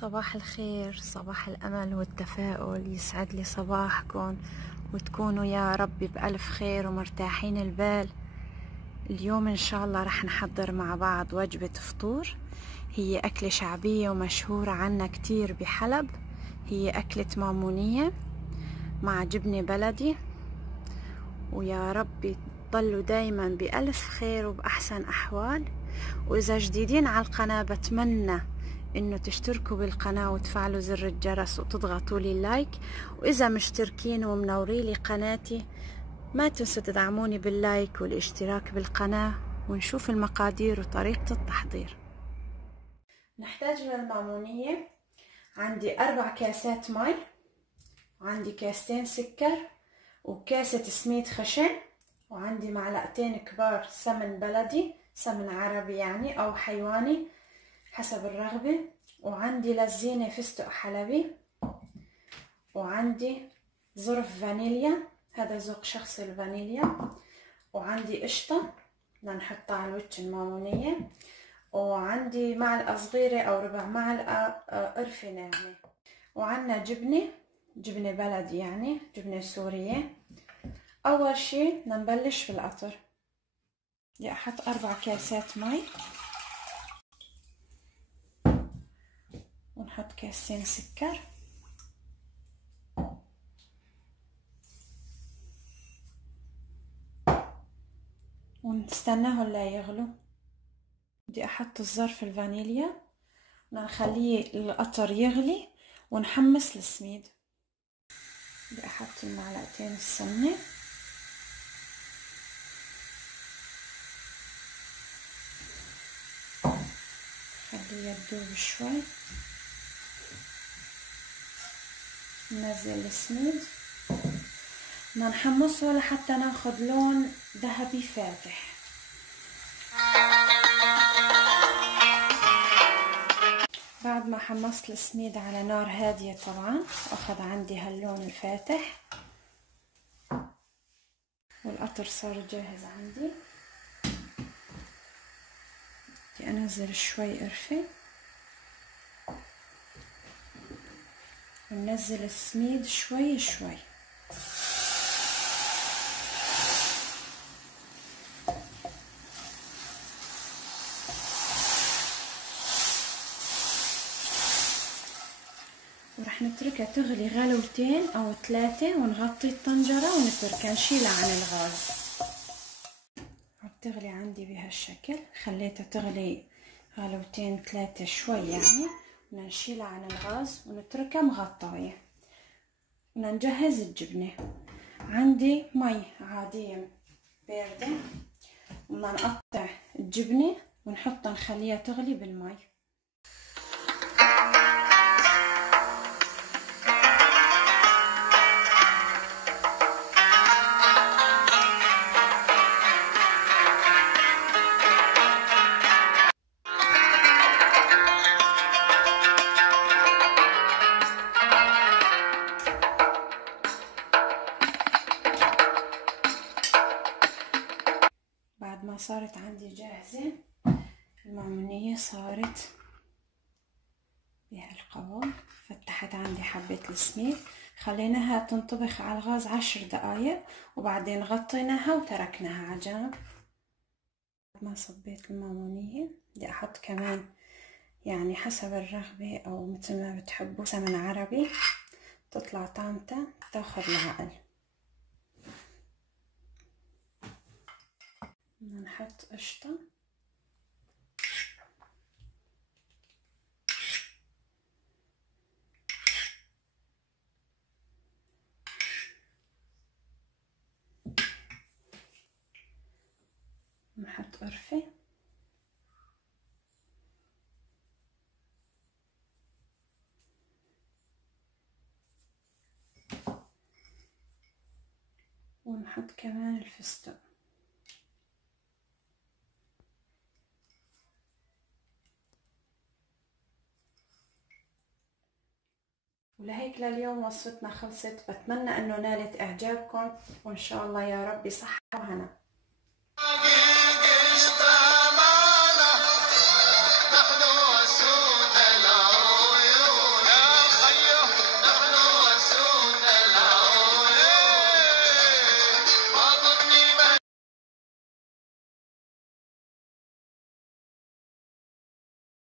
صباح الخير، صباح الأمل والتفاؤل. يسعد لي صباحكم وتكونوا يا رب بألف خير ومرتاحين البال. اليوم إن شاء الله رح نحضر مع بعض وجبة فطور. هي أكلة شعبية ومشهورة عنا كتير بحلب. هي أكلة مامونية مع جبنة بلدي، ويا رب تضلوا دايما بألف خير وبأحسن أحوال. وإذا جديدين على القناة بتمنى انه تشتركوا بالقناة وتفعلوا زر الجرس وتضغطوا لي لايك، واذا مشتركين ومنورين لي قناتي ما تنسوا تدعموني باللايك والاشتراك بالقناة. ونشوف المقادير وطريقة التحضير. نحتاج للمامونية، عندي 4 كاسات مي، وعندي كاستين سكر، وكاسة سميد خشن، وعندي معلقتين كبار سمن بلدي، سمن عربي يعني او حيواني حسب الرغبة، وعندي لزينة فستق حلبي، وعندي ظرف فانيليا، هذا ذوق شخصي الفانيليا، وعندي قشطة بدنا نحطها على وجه المامونية، وعندي معلقة صغيرة أو ربع معلقة قرفة ناعمة، وعندنا جبنة بلدي يعني جبنة سورية. أول شي بدنا نبلش في القطر. بدي أحط 4 كاسات مي، ونحط كاسين سكر، ونستناهم لا يغلوا. بدي احط الظرف الفانيليا، ونخليه القطر يغلي ونحمص السميد. بدي احط المعلقتين السمنة، خليها تذوب شوي، ننزل السميد، بدنا نحمصه لحتى ناخد لون ذهبي فاتح. بعد ما حمصت السميد على نار هادية طبعا، واخد عندي هاللون الفاتح، والقطر صار جاهز عندي. بدي انزل شوي قرفة، وننزل السميد شوي شوي. ورح نتركها تغلي غلوتين او 3، ونغطي الطنجرة ونتركها نشيلها عن الغاز. بتغلي عندي بهالشكل، خليتها تغلي غلوتين 3 شوي يعني. بدنا نشيلها عن الغاز ونتركها مغطاية. بدنا نجهز الجبنة. عندي مي عادية باردة، بدنا نقطع الجبنة ونحطها نخليها تغلي بالمي. بعد ما صارت عندي جاهزة المامونية، صارت بهالقوام. فتحت عندي حبة السميد، خليناها تنطبخ على الغاز 10 دقايق، وبعدين غطيناها وتركناها على جنب. بعد ما صبيت المامونية بدي احط كمان يعني حسب الرغبة او مثل ما بتحبوا سمن عربي، تطلع طعمتها تاخذ العقل. بدنا نحط قشطة، نحط قرفة، ونحط كمان الفستق. ولهيك لليوم وصفتنا خلصت. بتمنى انه نالت اعجابكم، وان شاء الله يا رب صحة وهنا.